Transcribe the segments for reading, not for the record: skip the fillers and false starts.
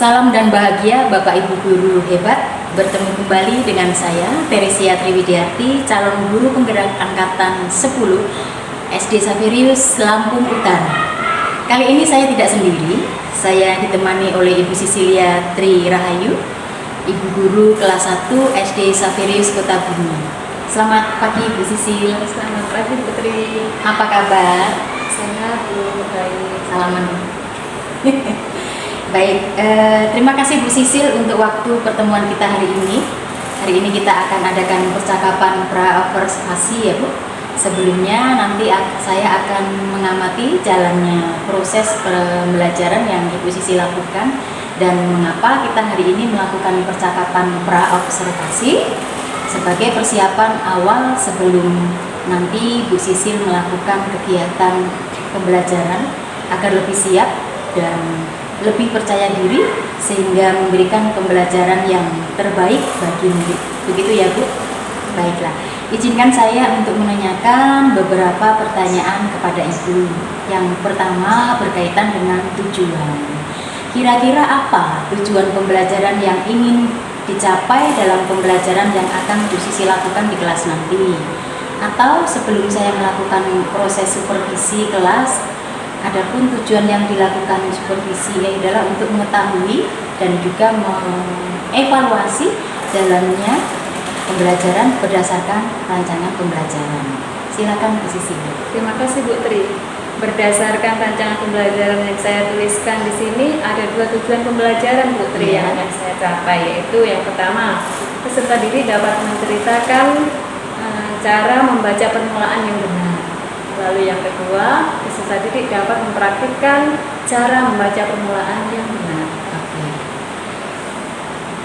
Salam dan bahagia Bapak Ibu guru hebat. Bertemu kembali dengan saya Teresia Triwidiarti, calon guru penggerak angkatan 10 SD Saverius Lampung Utara. Kali ini saya tidak sendiri, saya ditemani oleh Ibu Sisilia Tri Rahayu, Ibu guru kelas 1 SD Saverius Kota Bumi. Selamat pagi Bu Sisil. Selamat pagi Putri. Apa kabar? Sehat Bu, baik. Salaman. Baik, terima kasih Bu Sisil untuk waktu pertemuan kita hari ini. Hari ini kita akan adakan percakapan pra-observasi ya Bu. Sebelumnya nanti saya akan mengamati jalannya proses pembelajaran yang Ibu Sisil lakukan dan mengapa kita hari ini melakukan percakapan pra-observasi sebagai persiapan awal sebelum nanti Bu Sisil melakukan kegiatan pembelajaran agar lebih siap dan lebih percaya diri sehingga memberikan pembelajaran yang terbaik bagi murid. Begitu ya Bu? Baiklah, izinkan saya untuk menanyakan beberapa pertanyaan kepada Ibu. Yang pertama berkaitan dengan tujuan. Kira-kira apa tujuan pembelajaran yang ingin dicapai dalam pembelajaran yang akan Bu Sisil lakukan di kelas nanti? Atau sebelum saya melakukan proses supervisi kelas, adapun tujuan yang dilakukan supervisi adalah untuk mengetahui dan juga mengevaluasi jalannya pembelajaran berdasarkan rancangan pembelajaran. Silakan Bu Sisil. Terima kasih Bu Tri. Berdasarkan rancangan pembelajaran yang saya tuliskan di sini, ada dua tujuan pembelajaran Bu Tri yang akan saya capai, yaitu yang pertama, peserta didik dapat menceritakan cara membaca permulaan yang benar. Lalu yang kedua, peserta didik dapat mempraktikkan cara membaca permulaan yang benar. Oke.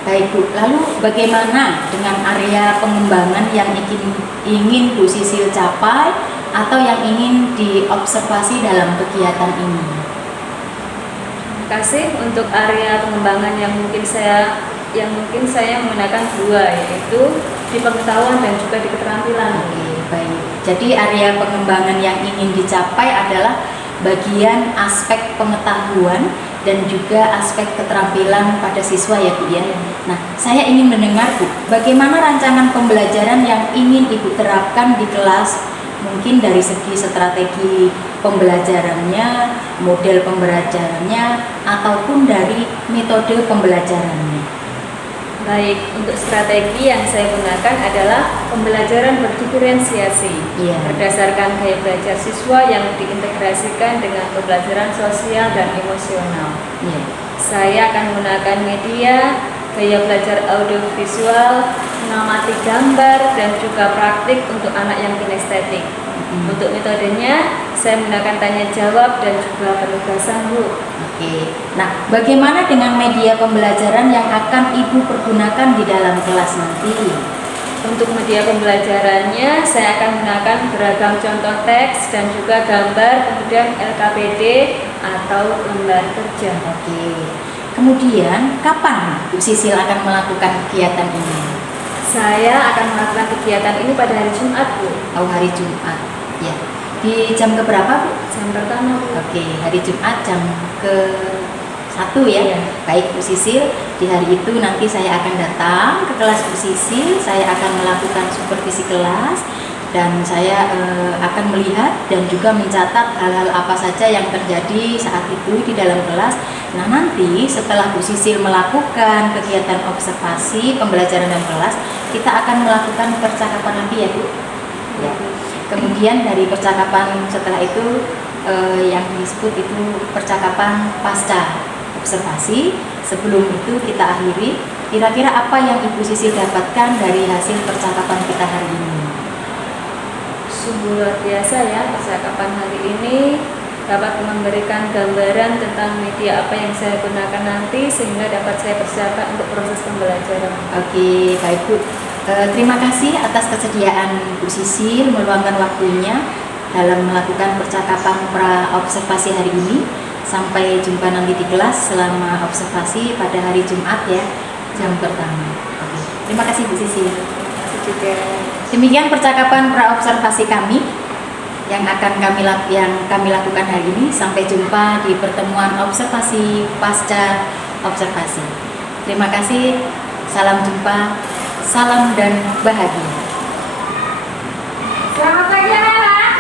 Baik Bu, lalu bagaimana dengan area pengembangan yang ingin Bu Sisil capai atau yang ingin diobservasi dalam kegiatan ini? Terima kasih. Untuk area pengembangan yang mungkin saya menggunakan dua, yaitu di pengetahuan dan juga di keterampilan. Oke, baik. Jadi area pengembangan yang ingin dicapai adalah bagian aspek pengetahuan dan juga aspek keterampilan pada siswa ya Bu ya. Nah, saya ingin mendengar Bu, bagaimana rancangan pembelajaran yang ingin Ibu terapkan di kelas, mungkin dari segi strategi pembelajarannya, model pembelajarannya, ataupun dari metode pembelajarannya. Baik, untuk strategi yang saya gunakan adalah pembelajaran berdiferensiasi berdasarkan gaya belajar siswa yang diintegrasikan dengan pembelajaran sosial dan emosional. Saya akan menggunakan media gaya belajar audiovisual, mengamati gambar, dan juga praktik untuk anak yang kinestetik. Untuk metodenya, saya menggunakan tanya jawab dan juga penugasan Bu. Oke. Nah, bagaimana dengan media pembelajaran yang akan Ibu pergunakan di dalam kelas nanti? Untuk media pembelajarannya, saya akan menggunakan beragam contoh teks dan juga gambar, kemudian LKPD atau lembar kerja. Oke. Kemudian, kapan Bu Sisil akan melakukan kegiatan ini? Saya akan melakukan kegiatan ini pada hari Jumat Bu. Oh, hari Jumat. Ya. Di jam keberapa Bu? Jam pertama Bu. Oke, hari Jumat jam ke-1 ya. Baik Bu Sisil, di hari itu nanti saya akan datang ke kelas Bu Sisil, saya akan melakukan supervisi kelas dan saya akan melihat dan juga mencatat hal-hal apa saja yang terjadi saat itu di dalam kelas. Nah, nanti setelah Bu Sisil melakukan kegiatan observasi pembelajaran dalam kelas, kita akan melakukan percakapan lagi ya Bu. Ya. Kemudian dari percakapan setelah itu yang disebut itu percakapan pasca observasi. Sebelum itu kita akhiri. Kira-kira apa yang Ibu Sisil dapatkan dari hasil percakapan kita hari ini? Sungguh luar biasa ya, percakapan hari ini dapat memberikan gambaran tentang media apa yang saya gunakan nanti sehingga dapat saya persiapkan untuk proses pembelajaran. Oke, baik Bu. Terima kasih atas kesediaan Bu Sisil meluangkan waktunya dalam melakukan percakapan pra-observasi hari ini. Sampai jumpa nanti di kelas selama observasi pada hari Jumat ya, jam pertama. Oke. Terima kasih Bu Sisil. Terima kasih juga. Demikian percakapan pra-observasi kami yang kami lakukan hari ini. Sampai jumpa di pertemuan observasi pasca observasi. Terima kasih, salam jumpa, salam dan bahagia. Selamat pagi anak-anak.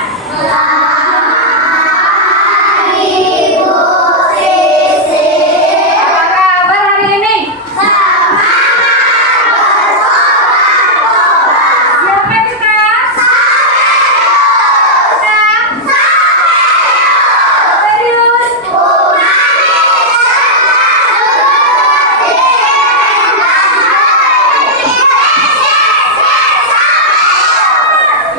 Apa kabar hari ini? Siapa kita? Serius?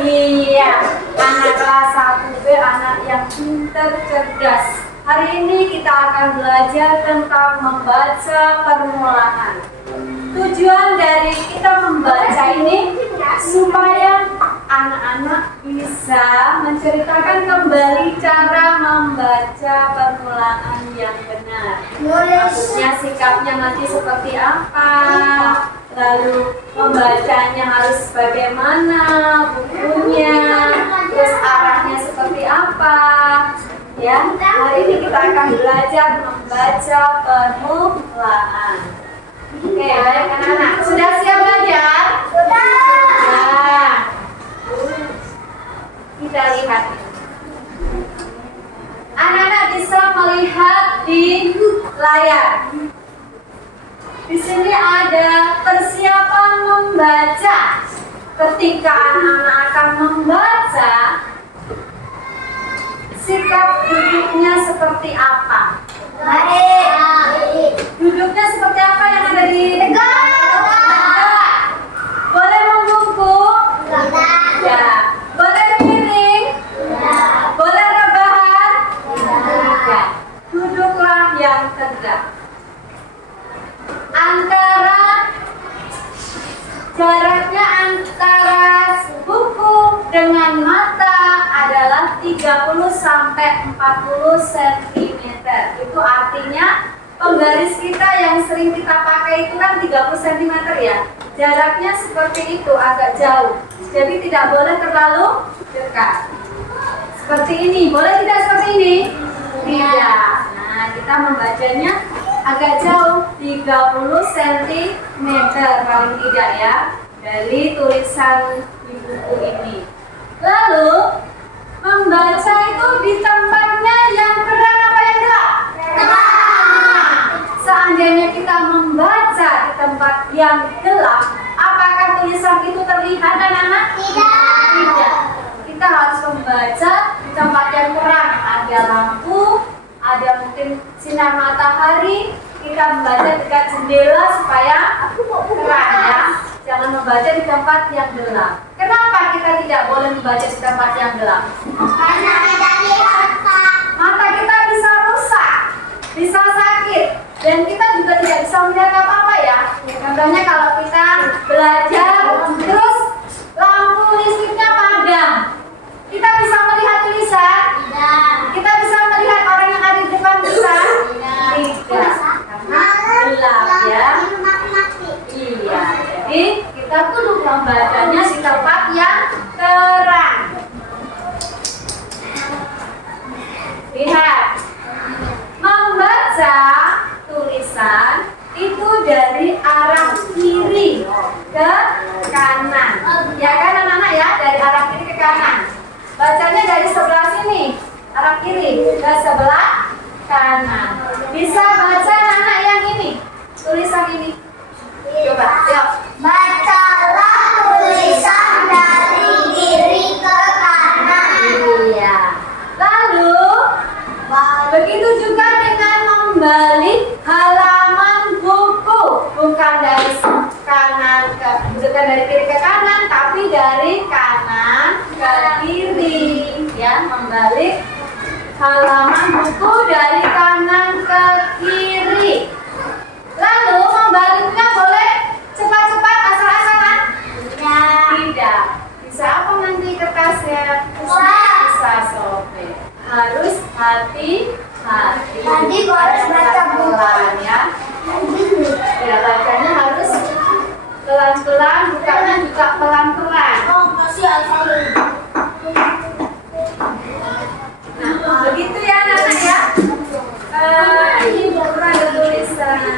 Iya, anak kelas 1B, anak yang pintar, cerdas. Hari ini kita akan belajar tentang membaca permulaan. Tujuan dari kita membaca ini supaya anak-anak bisa menceritakan kembali cara membaca permulaan yang benar. Maksudnya sikapnya nanti seperti apa, lalu membacanya harus bagaimana, bukunya, terus arahnya seperti apa. Ya, hari ini kita akan belajar membaca permulaan. Oke, baik anak-anak, sudah siap belajar? Sudah. Kita lihat. Anak-anak bisa melihat di layar. Di sini ada persiapan membaca. Ketika anak-anak akan membaca, sikap duduknya seperti apa? Duduknya seperti apa yang ada di tegak? Boleh membungkuk? Ya. Boleh miring? Boleh rebahan? Ya. Duduklah yang tegak. Jaraknya antara buku dengan mata adalah 30 sampai 40 cm. Itu artinya penggaris kita yang sering kita pakai itu kan 30 cm ya. Jaraknya seperti itu, agak jauh. Jadi tidak boleh terlalu dekat. Seperti ini, boleh tidak seperti ini? Tidak. Nah, kita membacanya agak jauh, 30 cm paling tidak ya, dari tulisan di buku ini. Lalu membaca itu di tempatnya yang terang apa yang gelap? Seandainya kita membaca di tempat yang gelap, apakah tulisan itu terlihat anak-anak? Tidak. Kita harus membaca di tempat yang terang, ada lampu, ada mungkin sinar matahari. Kita membaca dekat jendela supaya terang ya. Jangan membaca di tempat yang gelap. Kenapa kita tidak boleh membaca di tempat yang gelap? Karena tidak lihat, Pak. Mata kita bisa rusak, bisa sakit, dan kita juga tidak bisa melihat apa-apa ya. Contohnya kalau kita belajar terus lampu listriknya padam, kita bisa melihat tulisan? Tidak. Kita bisa melihat orang yang ada di depan kita? Tidak. Karena gelap ya. Iya, jadi kita kudu membacanya di tempat yang terang. Lihat, membaca tulisan itu dari arah kiri ke kanan. Ya kan anak-anak ya, dari arah kiri ke kanan. Bacanya dari sebelah sini, arah kiri ke sebelah kanan. Bisa baca anak-anak yang ini, tulisan ini. Coba, yuk. Bacalah tulisan dari kiri ke kanan. Iya. Lalu, begitu juga dengan membalik halaman buku, bukan dari kanan ke, bukan dari kiri ke kanan, tapi dari kanan ke kiri. Ya, membalik halaman buku dari kanan ke kiri. Lalu membaliknya boleh cepat-cepat asal-asalan? Tidak. Bisa apa nanti kertasnya? Bisa sobek. Harus hati-hati. Nanti harus baca pelan ya. Ya, bacanya harus pelan-pelan, bukanya juga pelan-pelan. Oh, kasih saya. Nah, begitu ya anak-anak ya. Ini buku ada tulisan.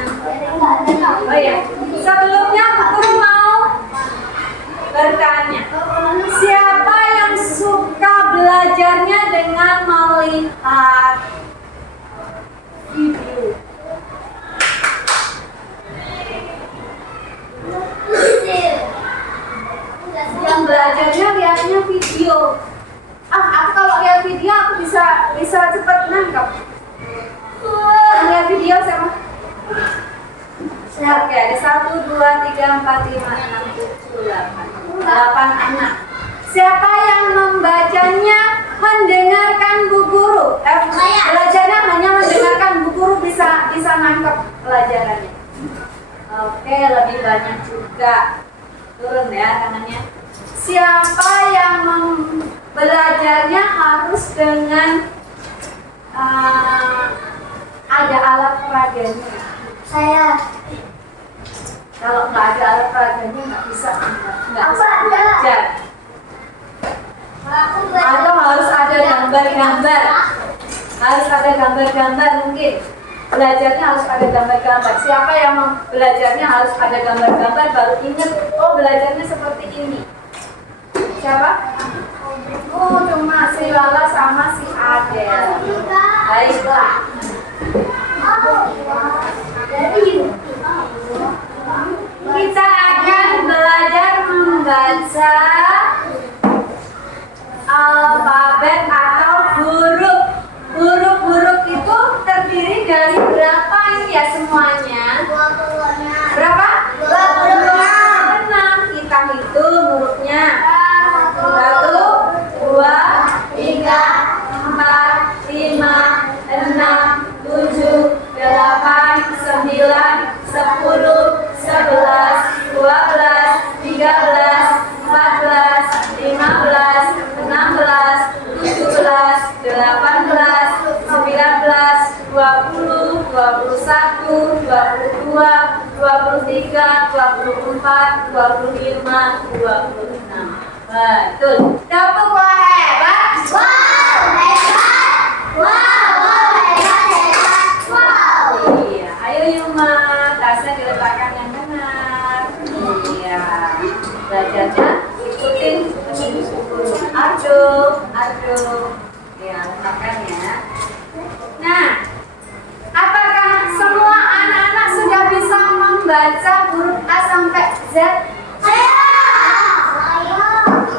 bisa cepat nangkep? Lihat video sama? Oke, ada 1, 2, 3, 4, 5, 6, 7, 8 anak. Siapa yang membacanya mendengarkan Bu Guru? Belajarnya hanya mendengarkan Bu Guru bisa nangkep pelajarannya. Oke, lebih banyak juga. Turun ya tangannya. Siapa yang belajarnya harus dengan ada alat peraganya? Saya. Kalau nggak ada alat peraganya nggak bisa Apa ada? belajar. Atau harus ada gambar-gambar. Harus ada gambar-gambar mungkin. Belajarnya harus ada gambar-gambar. Siapa yang belajarnya harus ada gambar-gambar baru ingat, oh belajarnya seperti ini. Siapa? Oh, cuma si Lala sama si Adel. Baiklah. Kita akan belajar membaca alfabet atau huruf. Huruf-huruf itu terdiri dari berapa ini ya semuanya? Berapa? 26. Kita hitung hurufnya. 1, 2, 3, 4, 5, 6, 7, 8, 9, 10, 11, 12, 13, 14, 15, 16, 17, 18, 19, 20, 21, 22, 23, 24, 25, 26. Betul. Tepuk wah hebat. Iya, ayo Yuma, tasnya diletakkan yang benar. Iya, belajarnya ikutin. Aduh. Ya, letakkan ya. Nah, apakah semua anak-anak sudah bisa membaca huruf A sampai Z?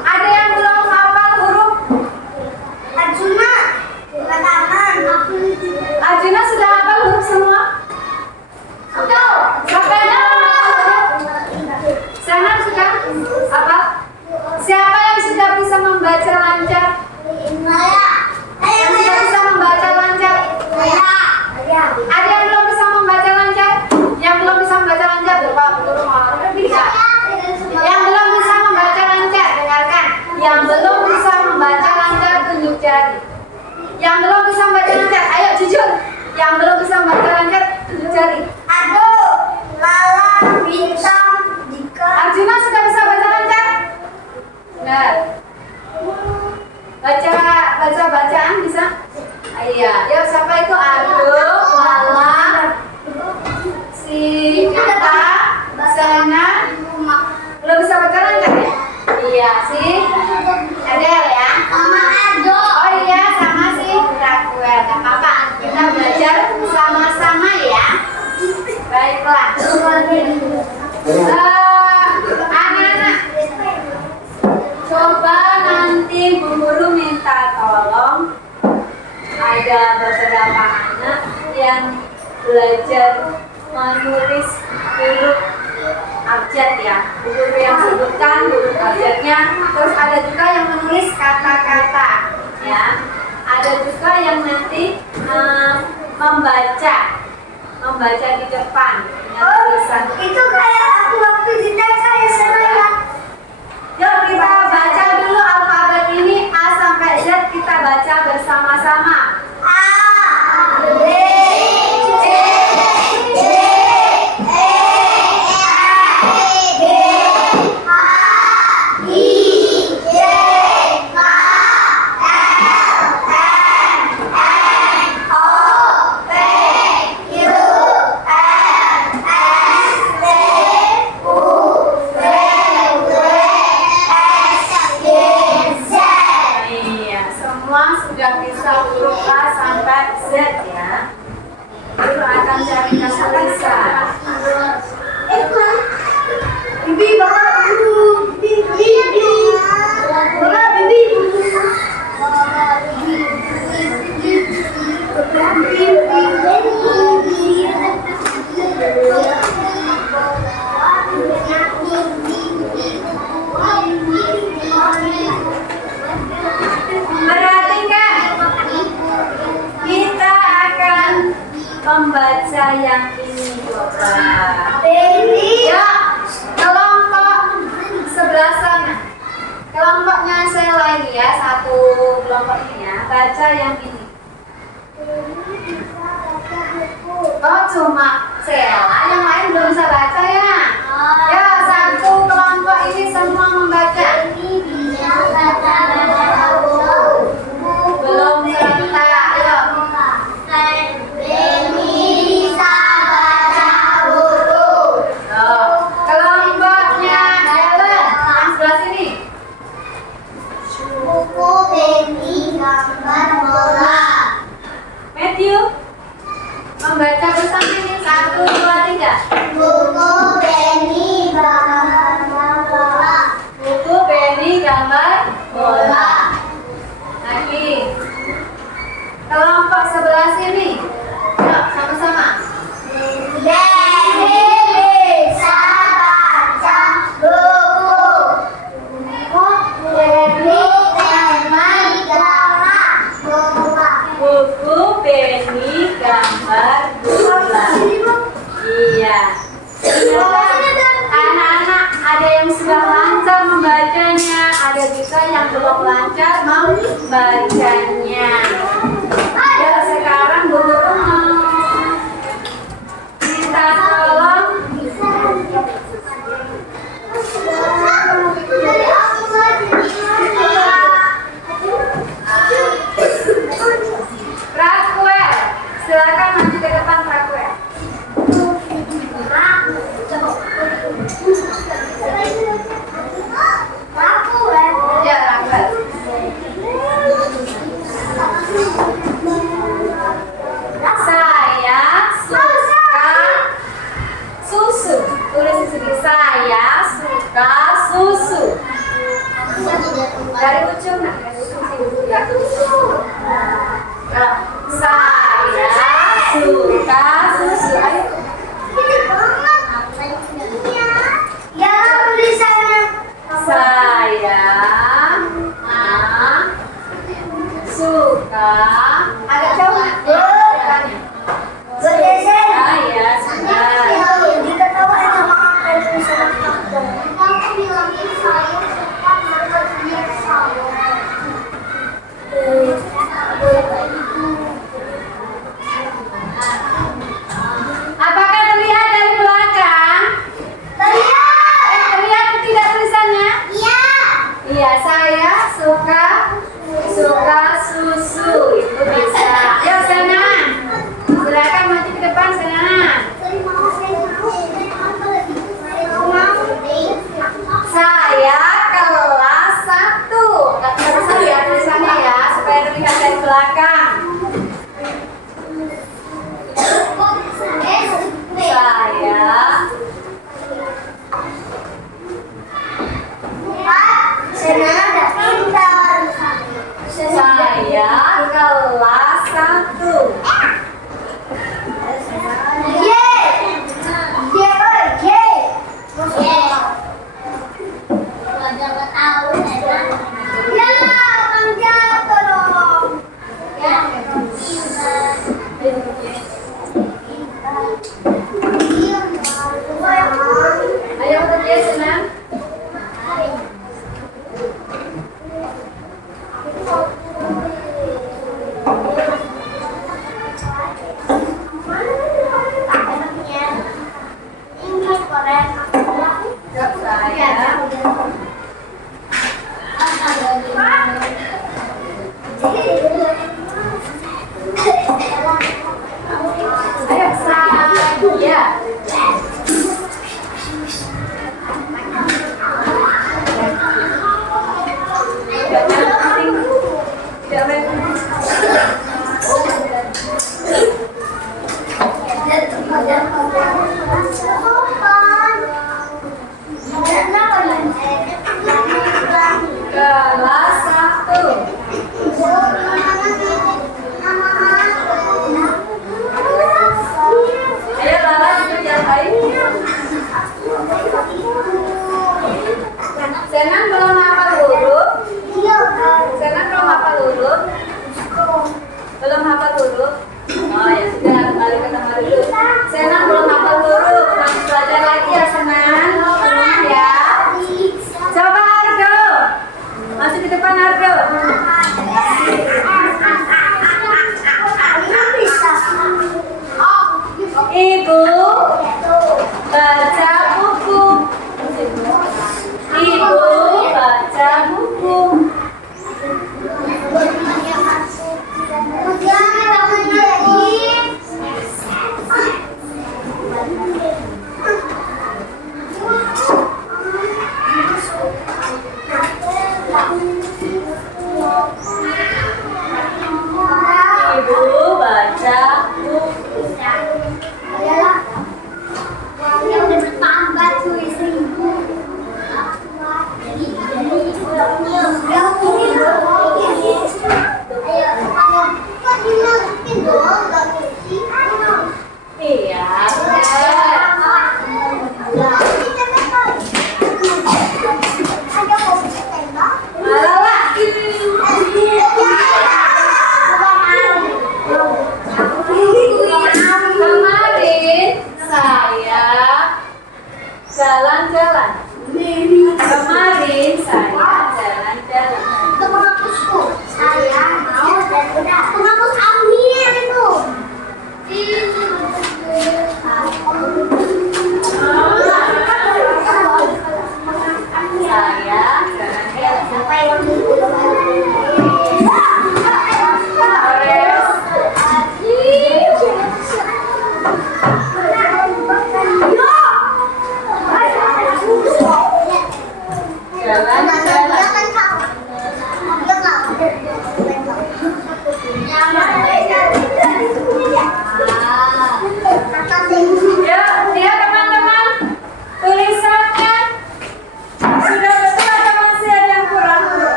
Ada yang belum hafal huruf? Arjuna sudah hafal huruf semua? Siapa yang hafal huruf? Sana sudah hafal? Siapa yang sudah bisa membaca lancar? Yang sudah bisa membaca lancar? Ada yang belum bisa membaca lancar? Yang belum bisa membaca lancar, Bapak Guru mau bisa. Yang belum bisa membaca lancar, dengarkan. Yang belum bisa membaca lancar, tunjuk jari. Yang belum bisa membaca lancar, ayo jujur. Yang belum bisa membaca lancar, tunjuk jari. Arjuna sudah bisa baca lancar? Enggak. Baca bacaan bisa? Iya. Yuk, siapa itu? Ardo, Lala, si Gita, Sana. Belum bisa baca lancar ya? Iya sih. Adel ya? Oh iya, sama sih. Rakuel. Gak apa-apa. Kita belajar sama-sama ya. Baiklah. Anak-anak, coba nanti Bu Guru minta tolong. Ada beberapa anak yang belajar menulis huruf abjad ya. Bu Guru yang sebutkan huruf abjadnya. Terus ada juga yang menulis kata-kata ya. Ada juga yang nanti membaca di depan dengan tulisan. Itu kayak aku waktu di TK ya saya. Yuk kita baca dulu alfabet ini A sampai Z, kita baca bersama-sama. A, B, C, D, E, F, G, H, I, J, K, L, M, N, O, P, Q, R, S, T, U, V, W, yang ini coba. Benny. Ya, kelompok sebelah sana. Kelompoknya Sela ini ya, satu kelompok ini ya. Baca yang ini. Oh, cuma Sela, yang lain belum bisa baca ya. Ya, satu kelompok ini semua membaca. Belum serta. Ayo. Oh, kelompoknya Ellen yang sebelah sini. Buku Benny gambar bola. Matthew membaca bersama ini 1, 2, 3. Buku Benny gambar bola. Buku Benny gambar bola. Lagi. Kelompok sebelah sini. Yuk, sama-sama. Benny bisa baca buku. Benny gambar bola. Buku Benny gambar bola. Iya. Anak-anak ada yang sudah lancar membacanya, ada juga yang belum lancar membacanya. Ya, sekarang Bu Guru minta tolong Raquel. Silakan maju ke depan Raquel. Ya, Raquel. Saya suka susu. Tulis di sini. Saya suka susu. Dari ujung, nah, dari ujung sini ya. Nah, saya suka susu. Ayo. Ya, tulisannya. Saya suka. Agak jauh nggak? Depannya. Bergeser. Saya suka. Diketahui sama apa tulisan aku bilangin saya suka makan biasa.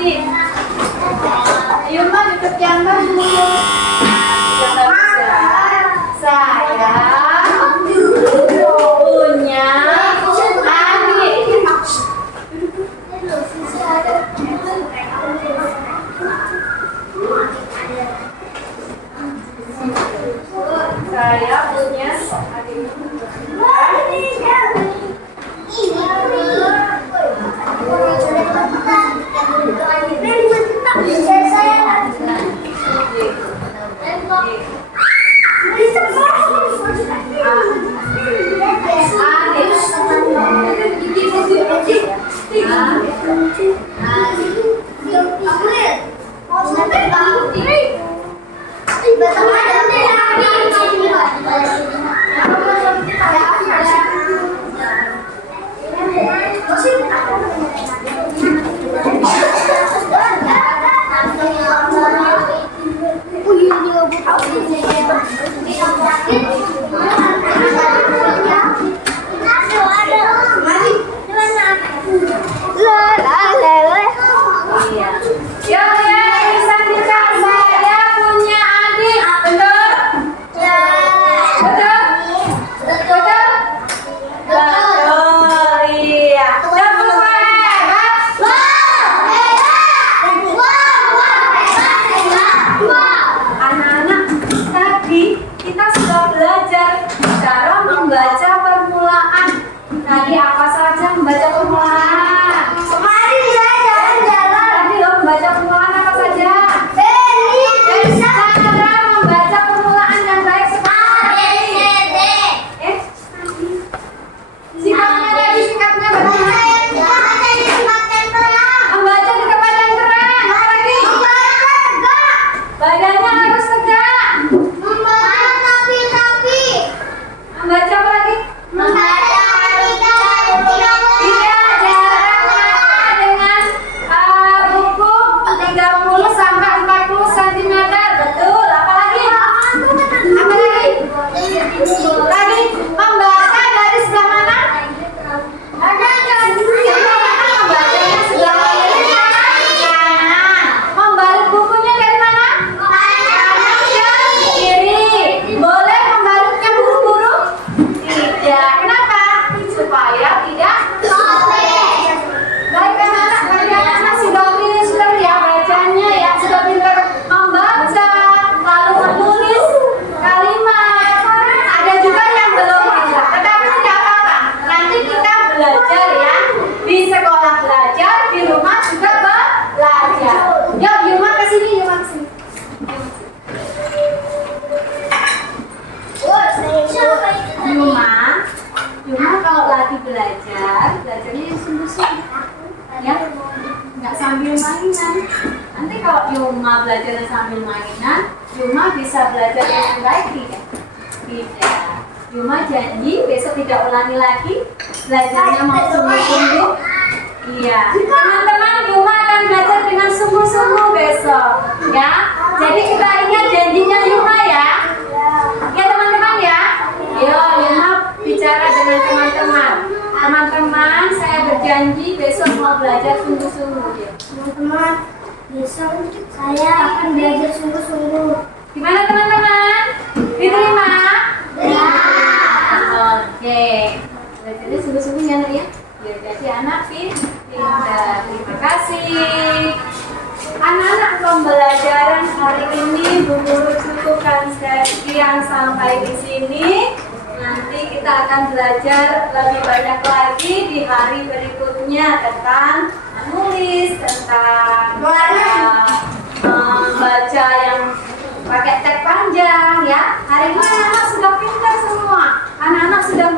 Adi. Yuma duduk yang bagus. Yang bagus ya. Saya punya adik. Saya punya adik. Tadi apa saja membaca permulaan? Kemarin saya jalan-jalan. Tadi lo membaca permulaan apa saja? Bisa. Cara membaca permulaan yang baik seperti sikapnya tadi, sikapnya bagaimana? Membaca di tempat yang terang. Apa lagi? Badannya harus tegak. Membaca apa lagi? Iya, jaraknya dengan buku 30 sampai 40 cm. Betul. Apa lagi? Apa lagi? Tadi membaca dari sebelah mana? Membacanya sebelah kanan. Membalik bukunya dari mana? Kanan ke kiri. Boleh membaliknya buru-buru? Tidak. Kenapa? Supaya tidak baik anak-anak, anak sudah pintar ya bacanya ya, sudah pintar membaca, lalu menulis kalimat. Ada juga yang belum bisa, tetapi tidak apa-apa. Nanti kita belajar ya, di sekolah belajar, di rumah juga belajar. Yuk, Yuma ke sini, Yuma ke sini. Yuma kalau lagi belajarnya yang sungguh-sungguh ya, nggak sambil mainan. Nanti kalau Yuma belajar sambil mainan, Yuma bisa belajar dengan baik tidak? Tidak. Yuma janji besok tidak ulangi lagi, belajarnya mau sungguh-sungguh. Iya. Teman-teman, Yuma akan belajar dengan sungguh-sungguh besok, ya. Jadi kita ingat janjinya Yuma ya. Ya teman-teman ya. Yo, Yuma bicara dengan teman-teman. Teman-teman, saya berjanji besok mau belajar sungguh-sungguh ya. Teman-teman, besok saya akan belajar sungguh-sungguh. Gimana teman-teman? Diterima? Ya. Oke. Belajarnya sungguh-sungguh ya, Nak ya. Biar jadi anak pintar. Terima kasih. Anak-anak, pembelajaran hari ini Bu Guru cukupkan sekian sampai di sini. Nanti kita akan belajar lebih banyak lagi di hari berikutnya tentang menulis, tentang membaca yang pakai teks panjang ya. Hari ini anak-anak sudah pintar semua. Anak-anak sudah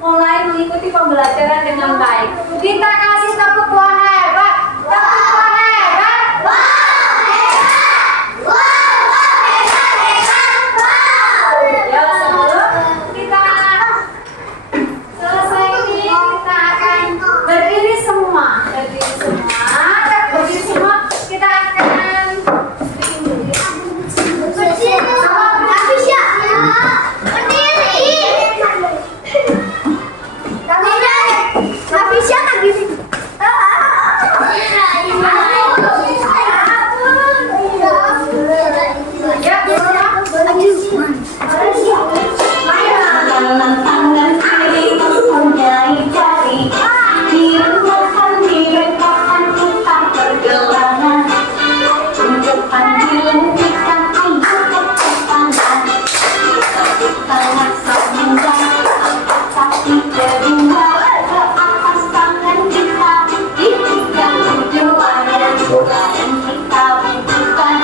mulai mengikuti pembelajaran dengan baik. Kita kasih tepuk tangan hebat. Tepuk tangan hebat. Ya, sebelum kita selesai ini kita akan berdiri semua. Kita akan Tapi siapa di sini? dan kita bukan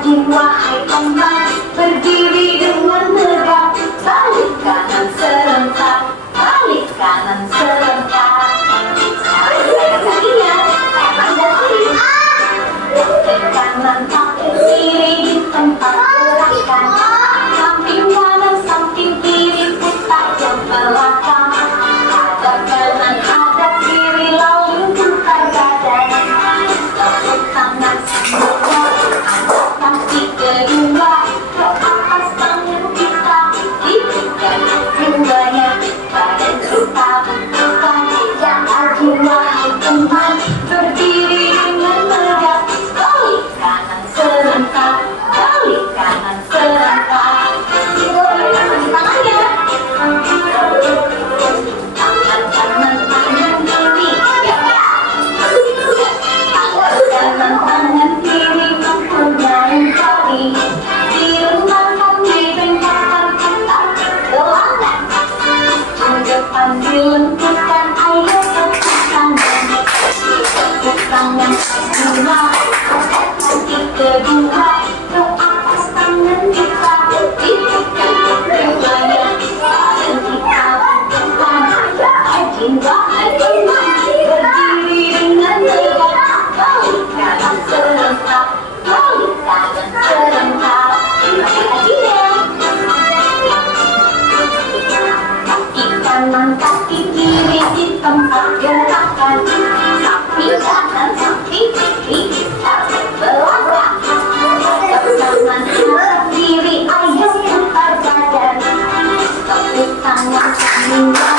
jiwa hai teman berdiri dengan tegak balik kanan serentak balik kanan serentak sekarang kakinya pada kiri kanan kaki kiri di tempat gerakan samping kanan samping kiri putar ke belakang hadap kanan hadap kiri lalu putar badan tepuk tangan semua angkat kaki kedua ke atas tangan kita hidupkan keduanya badan kita bentukkan jangan jiwa hai teman berdiri dengan tegak balik kanan serentak balik kanan serentak tangannya tangan kanan tangan kiri ya tangan kanan tangan kiri mempunyai jari direntangkan dibentangkan putar gelangan depan dilengkupkan ayo tepuk tangan tepuk tangan kedua kaki kedua ke atas tangan kita hidupkan keduanya badan kita bentukkan jiwa hai teman berdiri dengan tegak balik kanan serentak balik kanan serentak kakinya kaki kanan kaki kiri di tempat gerakan samping kanan samping kiri putar ke belakang tangan hadap kiri ayo putar badan tepuk tangan kedua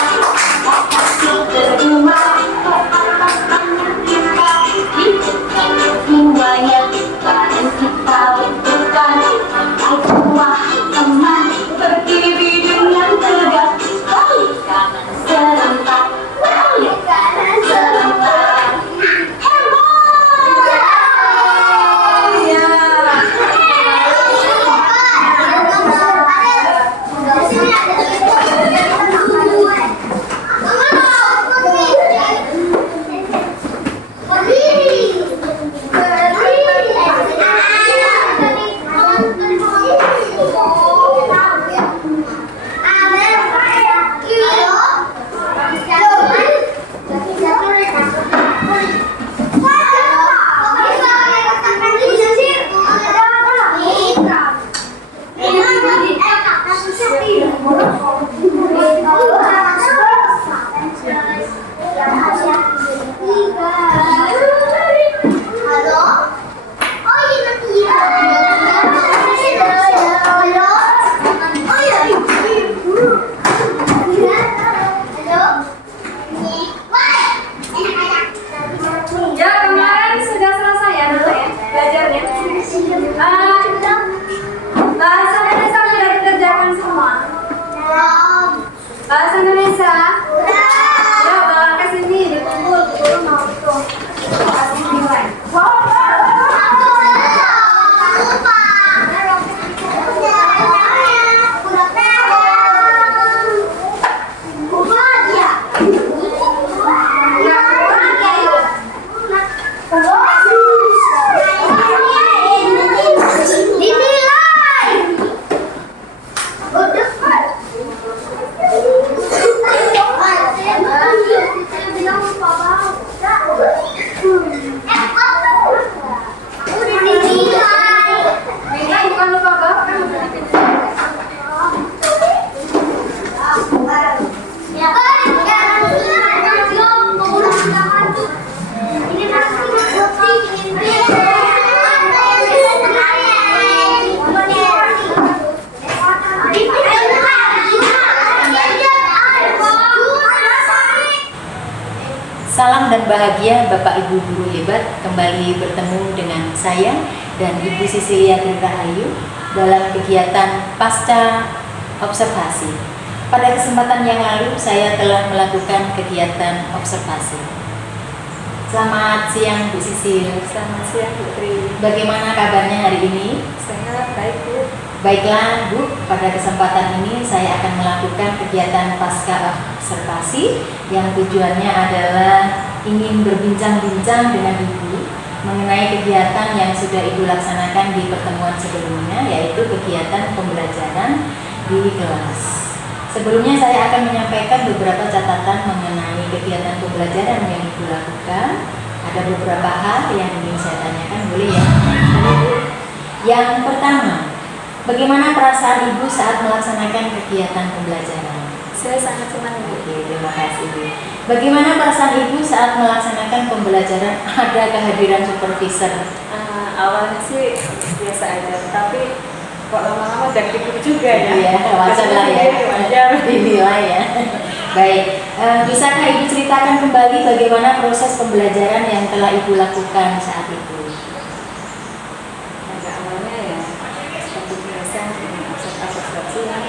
kaki kedua ke atas tangan kita hidupkan keduanya badan kita bentukkan wahai teman berdiri dengan tegak balik kanan serentak balik kanan serentak Ya, kemarin sudah selesai ya belajarnya. Bahasa Indonesia sudah dikerjakan semua. Bahasa Indonesia. Ya, bawa ke sini dikumpul, guru mau hitung. Kasih nilai. Bukan lupa bapak. Salam dan bahagia Bapak Ibu guru hebat, kembali bertemu dengan saya dan Ibu Sisilia Tirtahayu dalam kegiatan pasca observasi. Pada kesempatan yang lalu saya telah melakukan kegiatan observasi. Selamat siang Bu Sisil. Selamat siang Putri. Bagaimana kabarnya hari ini? Sehat, baik Bu. Baiklah Bu, pada kesempatan ini saya akan melakukan kegiatan pasca observasi yang tujuannya adalah ingin berbincang-bincang dengan Ibu mengenai kegiatan yang sudah Ibu laksanakan di pertemuan sebelumnya, yaitu kegiatan pembelajaran di kelas. Sebelumnya saya akan menyampaikan beberapa catatan mengenai kegiatan pembelajaran yang Ibu lakukan. Ada beberapa hal yang ingin saya tanyakan, boleh ya? Yang pertama, bagaimana perasaan Ibu saat melaksanakan kegiatan pembelajaran? Saya sangat senang, Bu. Oke, terima kasih, Bu. Bagaimana perasaan Ibu saat melaksanakan pembelajaran ada kehadiran supervisor? Awalnya sih biasa aja, tapi kok lama-lama jadi guru juga ya. Iya, wajar lah ya. Wajar. Inilah ya. Baik, bisakah Ibu ceritakan kembali bagaimana proses pembelajaran yang telah Ibu lakukan saat itu? Pada awalnya ya seperti biasa dengan observasi ya.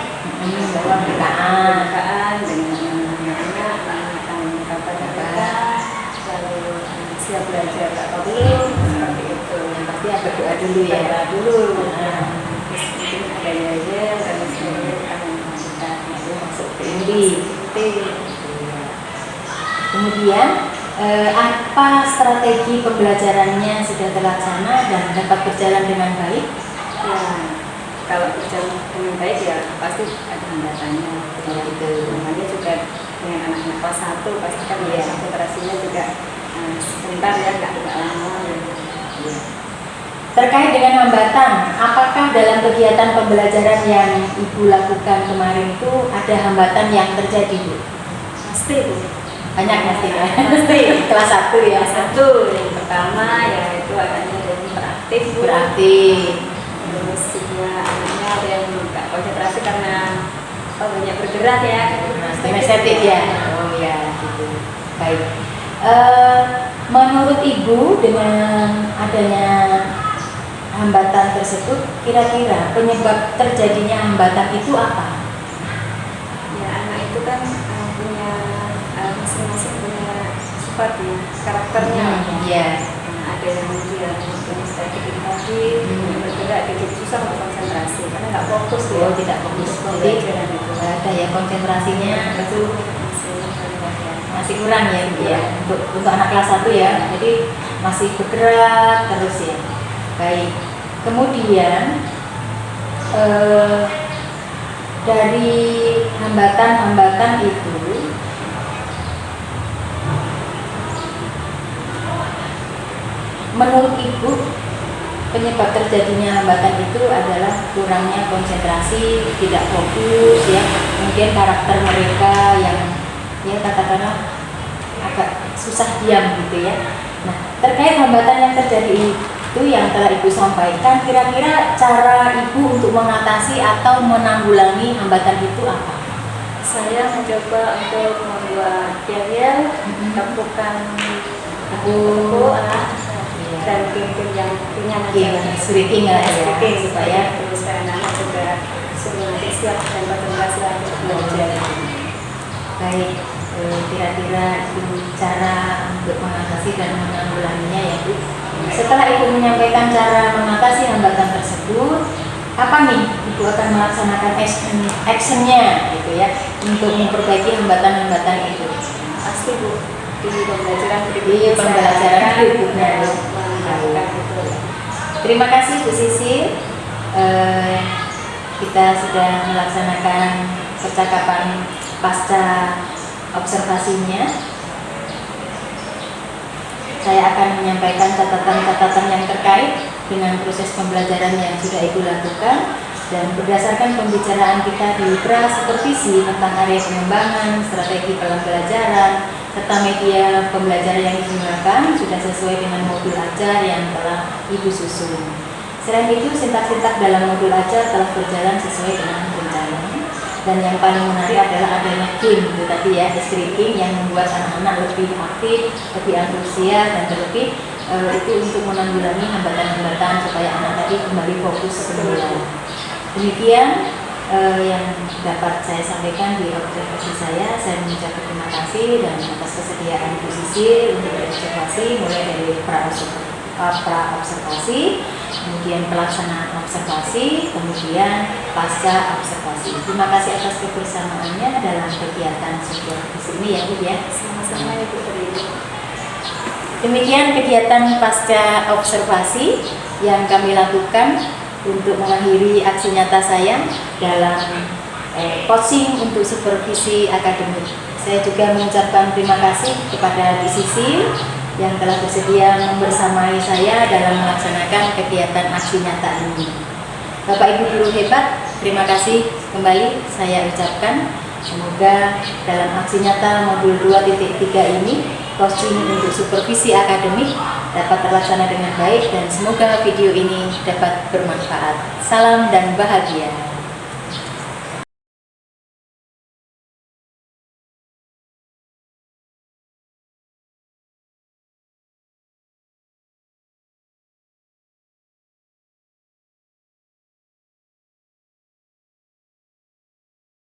Bahwa Pembukaan dengan anak-anak, kata mereka, lalu siap belajar apa dulu, seperti itu. pasti berdoa dulu ya. Berdoa dulu. Terus mungkin ada yel dan sebagainya kita Masuk ke inti. Kemudian apa strategi pembelajarannya sudah terlaksana dan dapat berjalan dengan baik? Ya, kalau berjalan dengan baik ya pasti ada hambatannya. Gitu. Namanya juga dengan anak-anak kelas 1 pasti kan ya konsentrasinya juga sebentar ya, nggak lama ya. Terkait dengan hambatan, apakah dalam kegiatan pembelajaran yang Ibu lakukan kemarin itu ada hambatan yang terjadi, Bu? Pasti, Bu. Banyak pasti ya. Pasti. Kelas 1 ya. Kelas 1 yang pertama ya itu adanya dari beraktif, Bu. Beraktif. Terus juga anaknya ada yang nggak konsentrasi karena banyak bergerak ya. Kinestetik ya. Oh ya, gitu. Baik. Menurut Ibu dengan adanya hambatan tersebut, kira-kira penyebab terjadinya hambatan itu apa? Ya anak itu kan punya masing-masing punya sifat ya, karakternya. Iya. Ada yang dia punya strategi tadi, bergerak dia jadi susah untuk konsentrasi karena nggak fokus dia. Oh, tidak fokus. Jadi ada ya konsentrasinya itu masih kurang ya, Bu, ya. Untuk anak kelas 1 ya. Jadi masih bergerak terus ya. Baik. Kemudian dari hambatan-hambatan itu menurut Ibu penyebab terjadinya hambatan itu adalah kurangnya konsentrasi, tidak fokus ya, kemudian karakter mereka yang ya katakanlah agak susah diam gitu ya. Nah, terkait hambatan yang terjadi itu yang telah Ibu sampaikan, kira-kira cara Ibu untuk mengatasi atau menanggulangi hambatan itu apa? Saya mencoba untuk membuat yel, tepukan buku dan game-game yang ringan aja. Sweeping lah ya, supaya terus anak-anak juga semua nanti siap dan konsentrasi untuk belajar. Baik, kira-kira itu cara untuk mengatasi dan menanggulanginya ya, Bu. Setelah Ibu menyampaikan cara mengatasi hambatan tersebut, apa nih Ibu akan melaksanakan actionnya gitu ya untuk memperbaiki hambatan-hambatan itu? Pasti, Bu, di pembelajaran berikutnya. Terima kasih Bu Sisil. Kita sudah melaksanakan percakapan pasca observasinya. Saya akan menyampaikan catatan-catatan yang terkait dengan proses pembelajaran yang sudah Ibu lakukan, dan berdasarkan pembicaraan kita di pra-supervisi tentang area pengembangan, strategi pembelajaran, serta media pembelajaran yang digunakan sudah sesuai dengan modul ajar yang telah Ibu susun. Selain itu, sintak-sintak dalam modul ajar telah berjalan sesuai dengan rencana. Dan yang paling menarik adalah adanya game itu tadi ya, streaking yang membuat anak-anak lebih aktif, lebih antusias, dan terlebih itu untuk menanggulangi hambatan-hambatan supaya anak tadi kembali fokus semula. Demikian yang dapat saya sampaikan di observasi saya. Saya mengucapkan terima kasih dan atas kesediaan Bu Sisil untuk observasi, mulai dari pra-observasi, kemudian pelaksanaan observasi, kemudian pasca observasi. Terima kasih atas kebersamaannya dalam kegiatan supervisi ini ya, Bu ya. Sama-sama ya, Bu. Demikian kegiatan pasca observasi yang kami lakukan untuk mengakhiri aksi nyata saya dalam coaching untuk supervisi akademik. Saya juga mengucapkan terima kasih kepada Bu Sisil yang telah bersedia membersamai saya dalam melaksanakan kegiatan aksi nyata ini. Bapak Ibu guru hebat, terima kasih kembali saya ucapkan. Semoga dalam aksi nyata modul 2.3 ini coaching untuk supervisi akademik dapat terlaksana dengan baik dan semoga video ini dapat bermanfaat. Salam dan bahagia.